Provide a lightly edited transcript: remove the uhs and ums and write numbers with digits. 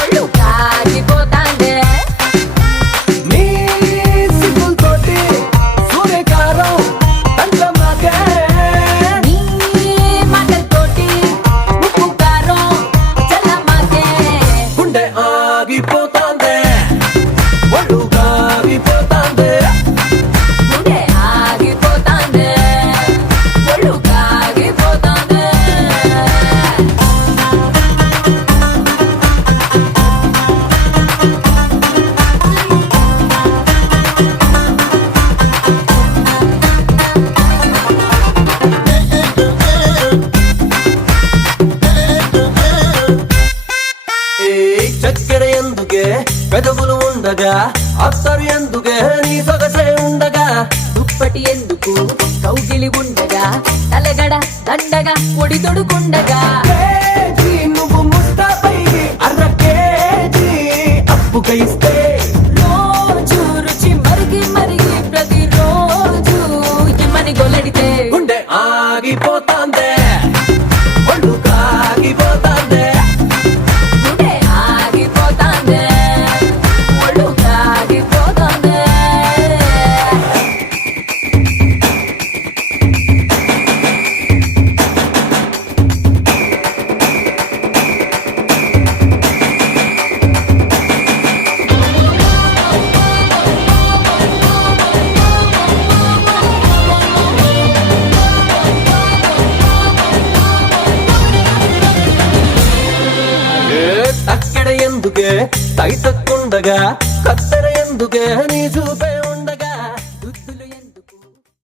ఒళ్ళు కాగిపోతాందే నీ సిగ్గులతోటి సూర్యకారం తండ్రమాకే నీ మాటలతోటి ఉప్పు కారం చల్లమాకే గుండె ఆగిపోతాందే ఒళ్ళు కాగిపోతాందే గుండె ఆగిపోతాందే ఒళ్ళు కాగిపోతాందే చక్కెర ఎందుకే పెదవులు ఉండగా అత్తరు ఎందుకే నీ సొగసే ఉండగా దుప్పటి ఎందుకు కౌగిలి ఉండగా తలగడ దండగా పొడి తొడుకుండగా కేజీ నువ్వు ముస్తాపై అర్ర కేజీ అప్పుగా ఇస్తే రోజు రుచి మరిగి మరిగి ప్రతిరోజు ఇమ్మని గొలడితే గుండె ఆగిపోతాందే ఒళ్ళు కాగిపోతాందే గుండె ఆగిపోతాందే ఒళ్ళు కాగిపోతాందే అక్కడ ఎందుకే తైతక్కుండగా కత్తెర ఎందుకే నీ చూపే